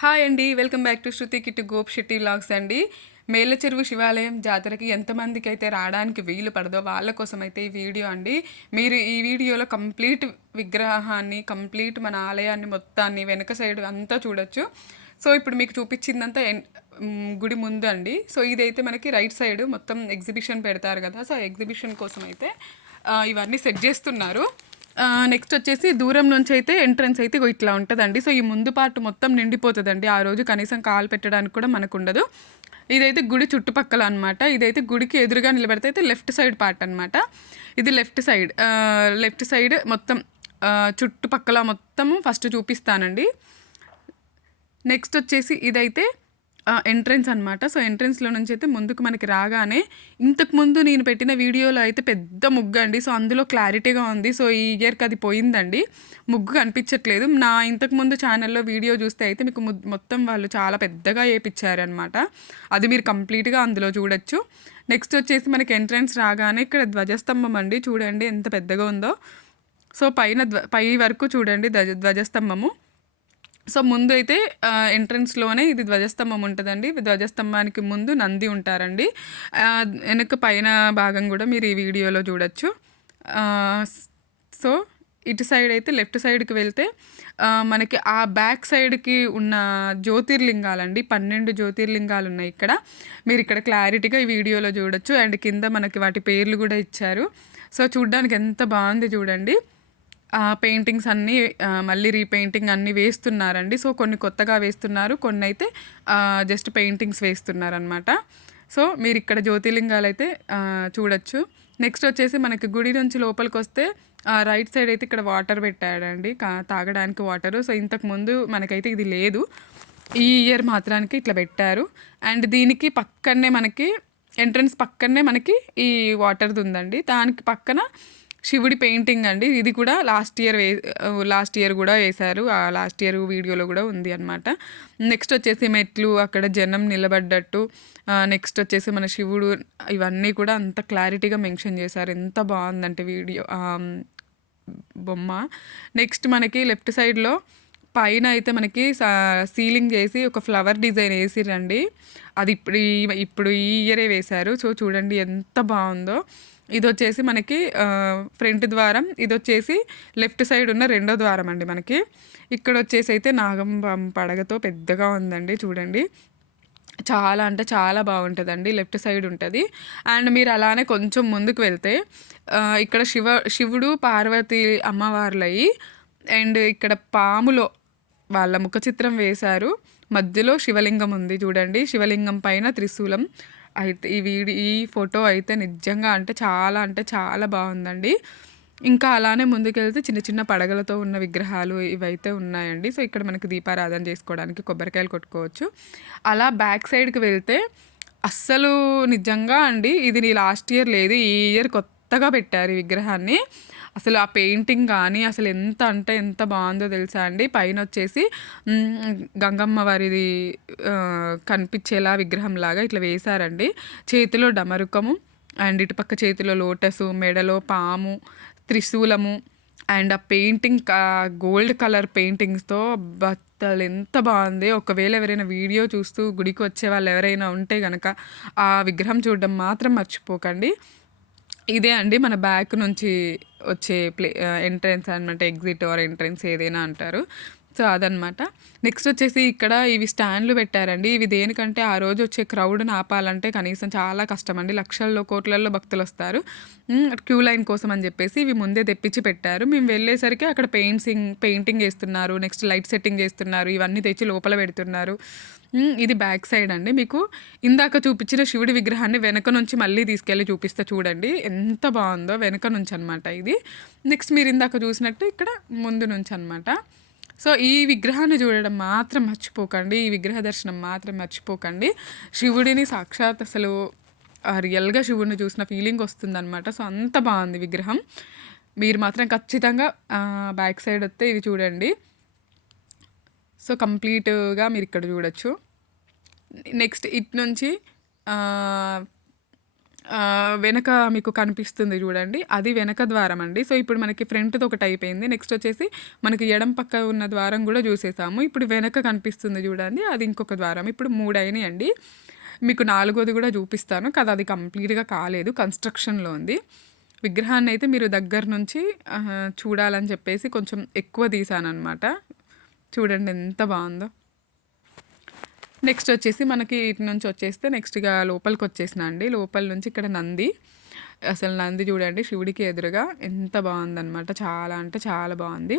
Hi అండి, welcome back to Shruti Kittu Gop Shetty vlogs అండి. మేళ్ళ చెరువు శివాలయం జాతరకి ఎంతమందికి అయితే రావడానికి వీలు పడదో వాళ్ళ కోసం అయితే ఈ వీడియో అండి. మీరు ఈ వీడియోలో కంప్లీట్ విగ్రహాన్ని, కంప్లీట్ మన ఆలయాన్ని మొత్తాన్ని వెనక సైడ్ అంతా చూడొచ్చు. సో ఇప్పుడు మీకు చూపించిందంతా గుడి ముందు అండి. సో ఇదైతే మనకి రైట్ సైడ్ మొత్తం ఎగ్జిబిషన్ పెడతారు కదా. సో ఎగ్జిబిషన్ కోసం అయితే ఇవన్నీ సెట్ చేస్తున్నారు. నెక్స్ట్ వచ్చేసి దూరం నుంచి అయితే ఎంట్రన్స్ అయితే ఇట్లా ఉంటుందండి. సో ఈ ముందు పార్ట్ మొత్తం నిండిపోతుందండి. ఆ రోజు కనీసం కాలు పెట్టడానికి కూడా మనకు ఉండదు. ఇదైతే గుడి చుట్టుపక్కల అనమాట. ఇదైతే గుడికి ఎదురుగా నిలబడితే అయితే లెఫ్ట్ సైడ్ పార్ట్ అనమాట. ఇది లెఫ్ట్ సైడ్ మొత్తం చుట్టుపక్కల మొత్తము ఫస్ట్ చూపిస్తానండి. నెక్స్ట్ వచ్చేసి ఇదైతే ఎంట్రన్స్ అనమాట. సో ఎంట్రన్స్లో నుంచి అయితే ముందుకు మనకి రాగానే ఇంతకుముందు నేను పెట్టిన వీడియోలో అయితే పెద్ద ముగ్గు అండి. సో అందులో క్లారిటీగా ఉంది. సో ఈ ఇయర్కి అది పోయిందండి, ముగ్గు కనిపించట్లేదు. నా ఇంతకుముందు ఛానల్లో వీడియో చూస్తే అయితే మీకు మొత్తం వాళ్ళు చాలా పెద్దగా వేయించారనమాట. అది మీరు కంప్లీట్గా అందులో చూడొచ్చు. నెక్స్ట్ వచ్చేసి మనకి ఎంట్రన్స్ రాగానే ఇక్కడ ధ్వజస్తంభం అండి, చూడండి ఎంత పెద్దగా ఉందో. సో పై వరకు చూడండి ధ్వజస్తంభము. సో ముందు అయితే ఎంట్రన్స్లోనే ఇది ధ్వజస్తంభం ఉంటుందండి. ధ్వజస్తంభానికి ముందు నంది ఉంటారండి. వెనక పైన భాగం కూడా మీరు ఈ వీడియోలో చూడొచ్చు. సో ఇటు సైడ్ అయితే లెఫ్ట్ సైడ్కి వెళ్తే మనకి ఆ బ్యాక్ సైడ్కి ఉన్న జ్యోతిర్లింగాలండి, 12 జ్యోతిర్లింగాలు ఉన్నాయి ఇక్కడ. మీరు ఇక్కడ క్లారిటీగా ఈ వీడియోలో చూడొచ్చు. అండ్ కింద మనకి వాటి పేర్లు కూడా ఇచ్చారు. సో చూడ్డానికి ఎంత బాగుంది చూడండి. పెయింటింగ్స్ అన్నీ మళ్ళీ రీపెయింటింగ్ అన్నీ వేస్తున్నారండి. సో కొన్ని కొత్తగా వేస్తున్నారు, కొన్ని అయితే జస్ట్ పెయింటింగ్స్ వేస్తున్నారనమాట. సో మీరు ఇక్కడ జ్యోతిర్లింగాలు అయితే చూడొచ్చు. నెక్స్ట్ వచ్చేసి మనకి గుడి నుంచి లోపలికి వస్తే రైట్ సైడ్ అయితే ఇక్కడ వాటర్ పెట్టాడండి, తాగడానికి వాటరు. సో ఇంతకుముందు మనకైతే ఇది లేదు, ఈ ఇయర్ మాత్రానికి ఇట్లా పెట్టారు. అండ్ దీనికి పక్కనే మనకి ఎంట్రన్స్ పక్కనే మనకి ఈ వాటర్ది ఉందండి. దానికి పక్కన శివుడి పెయింటింగ్ అండి. ఇది కూడా లాస్ట్ ఇయర్ కూడా వేశారు. ఆ లాస్ట్ ఇయర్ వీడియోలో కూడా ఉంది అనమాట. నెక్స్ట్ వచ్చేసి మెట్లు, అక్కడ జనం నిలబడ్డట్టు, నెక్స్ట్ వచ్చేసి మన శివుడు, ఇవన్నీ కూడా అంత క్లారిటీగా మెన్షన్ చేశారు. ఎంత బాగుందంటే వీడియో బొమ్మ. నెక్స్ట్ మనకి లెఫ్ట్ సైడ్లో పైన అయితే మనకి సీలింగ్ చేసి ఒక ఫ్లవర్ డిజైన్ వేసిరండి. అది ఇప్పుడు ఈ ఇయరే వేశారు. సో చూడండి ఎంత బాగుందో. ఇది వచ్చేసి మనకి ఫ్రంట్ ద్వారం, ఇది వచ్చేసి లెఫ్ట్ సైడ్ ఉన్న రెండో ద్వారం అండి. మనకి ఇక్కడ వచ్చేసి అయితే నాగం పడగతో పెద్దగా ఉందండి, చూడండి. చాలా అంటే చాలా బాగుంటుందండి, లెఫ్ట్ సైడ్ ఉంటుంది. అండ్ మీరు అలానే కొంచెం ముందుకు వెళ్తే ఇక్కడ శివుడు పార్వతి అమ్మవార్లయి, అండ్ ఇక్కడ పాములో వాళ్ళ ముఖ చిత్రం వేశారు. మధ్యలో శివలింగం ఉంది చూడండి. శివలింగం పైన త్రిశూలం అయితే ఈ ఫోటో అయితే నిజంగా అంటే చాలా బాగుందండి. ఇంకా అలానే ముందుకెళ్తే చిన్న చిన్న పడగలతో ఉన్న విగ్రహాలు ఇవైతే ఉన్నాయండి. సో ఇక్కడ మనకి దీపారాధన చేసుకోవడానికి కొబ్బరికాయలు కొట్టుకోవచ్చు. అలా బ్యాక్ సైడ్కి వెళ్తే అస్సలు నిజంగా అండి, ఇది లాస్ట్ ఇయర్ లేదు, ఈ ఇయర్ కొత్తగా పెట్టారు ఈ విగ్రహాన్ని. అసలు ఆ పెయింటింగ్ కానీ అసలు ఎంత అంటే ఎంత బాగుందో తెలుసా అండి. పైన వచ్చేసి గంగమ్మ వారిది కనిపించేలా విగ్రహంలాగా ఇట్లా వేశారండి. చేతిలో డమరుకము, అండ్ ఇటుపక్క చేతిలో లోటసు, మెడలో పాము, త్రిశూలము, అండ్ ఆ పెయింటింగ్ గోల్డ్ కలర్ పెయింటింగ్స్తో బట్టలు ఎంత బాగుంది. ఒకవేళ ఎవరైనా వీడియో చూస్తూ గుడికి వచ్చే వాళ్ళు ఎవరైనా ఉంటే కనుక ఆ విగ్రహం చూడడం మాత్రం మర్చిపోకండి. ఇదే అండి మన బ్యాక్ నుంచి వచ్చే ఎంట్రన్స్ అనమాట. ఎగ్జిట్ ఆర్ ఎంట్రన్స్ ఏదైనా అంటారు. సో అదనమాట. నెక్స్ట్ వచ్చేసి ఇక్కడ ఇవి స్టాండ్లు పెట్టారండి. ఇవి దేనికంటే ఆ రోజు వచ్చే క్రౌడ్ని ఆపాలంటే కనీసం చాలా కష్టం అండి. లక్షల్లో కోట్లల్లో భక్తులు వస్తారు, క్యూ లైన్ కోసం అని చెప్పేసి ఇవి ముందే తెప్పించి పెట్టారు. మేము వెళ్ళేసరికి అక్కడ పెయింటింగ్ వేస్తున్నారు, నెక్స్ట్ లైట్ సెట్టింగ్ చేస్తున్నారు, ఇవన్నీ తెచ్చి లోపల పెడుతున్నారు. ఇది బ్యాక్ సైడ్ అండి. మీకు ఇందాక చూపించిన శివుడి విగ్రహాన్ని వెనక నుంచి మళ్ళీ తీసుకెళ్ళి చూపిస్తే చూడండి ఎంత బాగుందో. వెనక నుంచి అనమాట ఇది. నెక్స్ట్ మీరు ఇందాక చూసినట్టు ఇక్కడ ముందు నుంచి అనమాట. సో ఈ విగ్రహాన్ని చూడడం మాత్రం మర్చిపోకండి, ఈ విగ్రహ దర్శనం మాత్రం మర్చిపోకండి. శివుడిని సాక్షాత్ అసలు రియల్గా శివుడిని చూసిన ఫీలింగ్ వస్తుందన్నమాట. సో అంత బాగుంది విగ్రహం. మీరు మాత్రం ఖచ్చితంగా బ్యాక్ సైడ్ వస్తే ఇవి చూడండి. సో కంప్లీట్గా మీరు ఇక్కడ చూడొచ్చు. నెక్స్ట్ ఇటు నుంచి వెనక మీకు కనిపిస్తుంది చూడండి. అది వెనక ద్వారం అండి. సో, ఇప్పుడు మనకి ఫ్రంట్‌ది ఒకటయిపోయింది. నెక్స్ట్ వచ్చేసి మనకి ఎడమ పక్క ఉన్న ద్వారం గూడా జూసేసాము. ఇప్పుడు వెనక కనిపిస్తుంది చూడండి. అది ఇంకొక ద్వారం. ఇప్పుడు 3 అయినాయండి. మీకు నాలుగోది గూడా చూపిస్తాను. కదా అది కంప్లీట్‌గా కాలేదు. కన్‌స్ట్రక్షన్‌లో ఉంది. విగ్రహాన్నయితే మీరు దగ్గర నుంచి చూడాలని చెప్పేసి కొంచెం ఎక్కువ తీశాననమాట. చూడండి ఎంత బావుందో. నెక్స్ట్ వచ్చేసి మనకి ఇటు నుంచి వచ్చేస్తే నెక్స్ట్ ఇక లోపలికి వచ్చేసిన అండి. లోపల నుంచి ఇక్కడ నంది. అసలు నంది చూడండి శివుడికి ఎదురుగా ఎంత బాగుందనమాట. చాలా అంటే చాలా బాగుంది.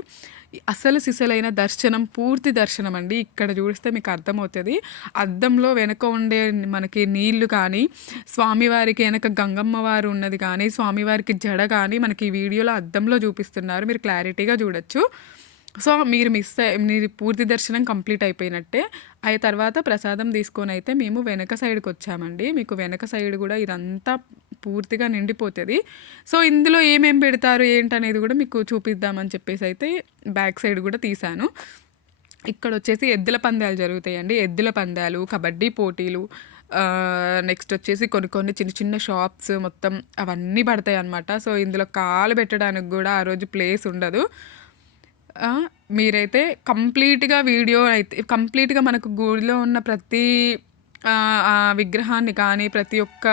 అసలు సిసలైన దర్శనం, పూర్తి దర్శనం అండి. ఇక్కడ చూస్తే మీకు అర్థమవుతుంది. అద్దంలో వెనక ఉండే మనకి నీళ్లు కానీ, స్వామివారికి వెనక గంగమ్మ వారు ఉన్నది కానీ, స్వామివారికి జడ కానీ మనకి ఈ వీడియోలో అద్దంలో చూపిస్తున్నారు. మీరు క్లారిటీగా చూడొచ్చు. సో, మీరు పూర్తి దర్శనం కంప్లీట్ అయిపోయినట్టే. అయి తర్వాత ప్రసాదం తీసుకొని అయితే మేము వెనక సైడ్‌కి వచ్చామండి. మీకు వెనక సైడ్ కూడా ఇదంతా పూర్తిగా నిండిపోతది. సో, ఇందులో ఏమేం పెడతారు ఏంటనేది కూడా మీకు చూపిద్దామని చెప్పేసి అయితే బ్యాక్ సైడ్ కూడా తీశాను. ఇక్కడొచ్చేసి ఎద్దుల పందాలు జరుగుతాయండి. ఎద్దుల పందాలు, కబడ్డీ పోటీలు, నెక్స్ట్ వచ్చేసి కొన్ని చిన్న చిన్న షాప్స్ మొత్తం అవన్నీ పడతాయన్నమాట. సో, ఇందులో కాలు పెట్టడానికి కూడా ఆ రోజు ప్లేస్ ఉండదు. మీరైతే కంప్లీట్‌గా వీడియో అయితే కంప్లీట్‌గా మనకు గుడిలో ఉన్న ప్రతి ఆ విగ్రహాన్ని కానీ, ప్రతి ఒక్క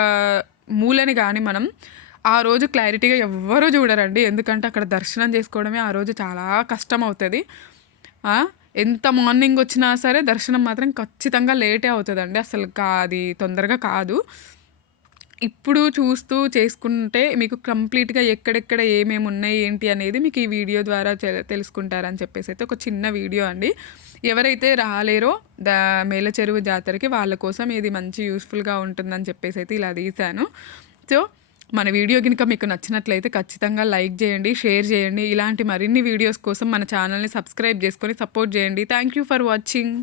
మూలని కానీ మనం ఆ రోజు క్లారిటీగా ఎవ్వరూ చూడరండి. ఎందుకంటే అక్కడ దర్శనం చేసుకోవడమే ఆ రోజు చాలా కష్టమవుతది. ఎంత మార్నింగ్ వచ్చినా సరే దర్శనం మాత్రం ఖచ్చితంగా లేటే అవుతదండి. అసలు అది తొందరగా కాదు. ఇప్పుడు చూస్తూ చేసుకుంటే మీకు కంప్లీట్‌గా ఎక్కడెక్కడ ఏమేమి ఉన్నాయి, ఏంటి అనేది మీకు ఈ వీడియో ద్వారా తెలుసుకుంటారని చెప్పేసి అయితే ఒక చిన్న వీడియో అండి. ఎవరైతే రాలేరో మేలచెరువు జాతరకి వాళ్ళ కోసం ఇది మంచి యూస్‌ఫుల్‌గా ఉంటుందని చెప్పేసి అయితే ఇలా తీశాను. సో, మన వీడియో గనుక మీకు నచ్చినట్లయితే ఖచ్చితంగా లైక్ చేయండి, షేర్ చేయండి. ఇలాంటి మరిన్ని వీడియోస్ కోసం మన ఛానల్‌ని సబ్స్క్రైబ్ చేసుకొని సపోర్ట్ చేయండి. Thank you for watching.